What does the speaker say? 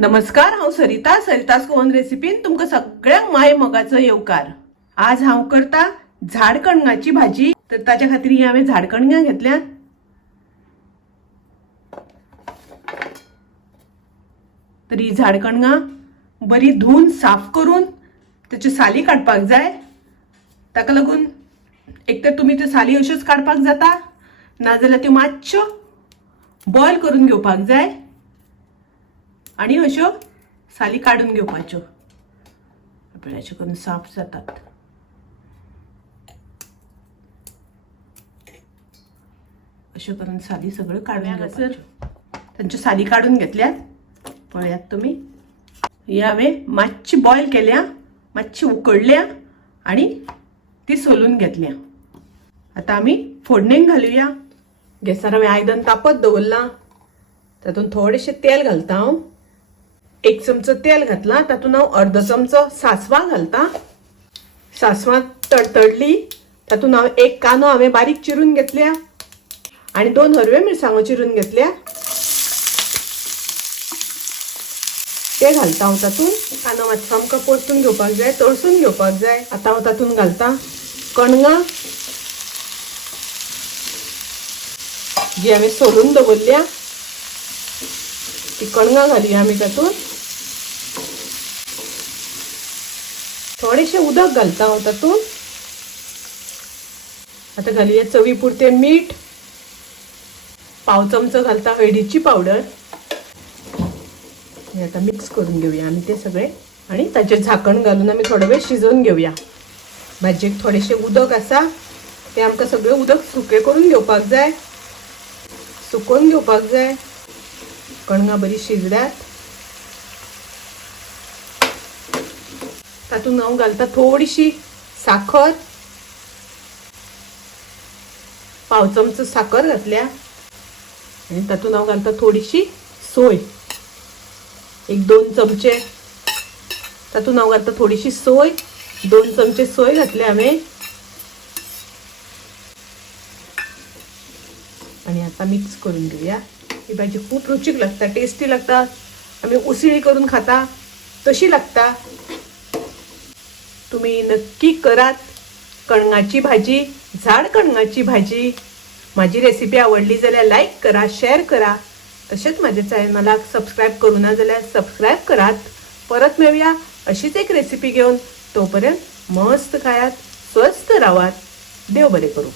नमस्कार, हांव सरितास गोवन रेसिपीन तुमकां सगळ्यांक माय मोगाचो येवकार। आज हांव करता झाड कणगाची भाजी। तर ताच्या खातीर ही हांवें झाड कणगां घेतल्या। तर ही झाड कणगां बरी धुवन साफ करून त्याची साली काडपाक जाय। ताका लागून एक तर तुमी त्यो साली अश्योच काडपाक जाता, नाजाल्यार त्यो मातश्यो बॉयल करून घेवपाक जाय आणि अश्यो साली काढून घेवपाच्यो। अशें करून साफ जातात। अशें करून साली सगळ्यो काडून घेवपाच्यो। तांच्यो साली काढून घेतल्या, पळयात तुमी। ही हांवें मातशी बॉयल केल्या, मातशी उकडल्या आणि ती सोलून घेतल्या। आता आमी फोडणेक घालुया। गॅसार हांवें आयदन तापत दवरलां। तातूंत थोडेशें तेल घालता हांव। 1 चमचो तेल घातला, तातूंत हांव अर्दो चमचो सासवां घालता। सासवां तडतडली, तातूंत हांव 1 कांदो हांवें बारीक चिरून घेतल्या आणि 2 हरव्यो मिरसांगो चिरून घेतल्या। ते घालता हांव तातूंत। कांदो मातसो आमकां परतून घेवपाक जाय, तळसून घेवपाक जाय। आतां हांव तातूंत घालता कणगां जी हांवें सोलून दवरल्या। ती कणगां घालुया आमी तातूंत। थोडेशें उदक घालता हांव तातूंत। आतां घालुया चवी पुरते मीठ। पाव चमचो घालता हळदीची पावडर। आता मिक्स करून घेवया आमी ते सगळे आणि ताचेर झाकण घालून आमी थोडो वेळ शिजोवन घेवया। भाजयेक थोडेशें उदक आसा, ते आमकां सगळें उदक सुकें करून घेवपाक जाय, सुकोवन घेवपाक जाय। कणगां बरी शिजल्यात। तातूंत हांव घालता थोडीशी साखर। पाव चमचो साखर घातल्या आणि तातूंत हांव घालता थोडीशी सोय, 1-2 चमचे। तातूंत हांव घालता थोडीशी सोय, 2 चमचे सोय घातले हांवें। आणि आता मिक्स करून घेऊया। ही भाजी खूप रुचीक लागता, टेस्टी लागता। आम्ही उसळी करून खाता तशी लागता। तुम्ही नक्की करात कणगाची भाजी, झाड कणगाची भाजी। माझी रेसिपी आवडली जाल्यार लाईक करा, शेअर करा। तसेच माझ्या चॅनलाक सबस्क्राईब करू ना जाल्यार सबस्क्राईब करात। परत मेळूया अशीच एक रेसिपी घेऊन। तोपर्यंत मस्त खायात, स्वस्त राहात। देव बरे करू।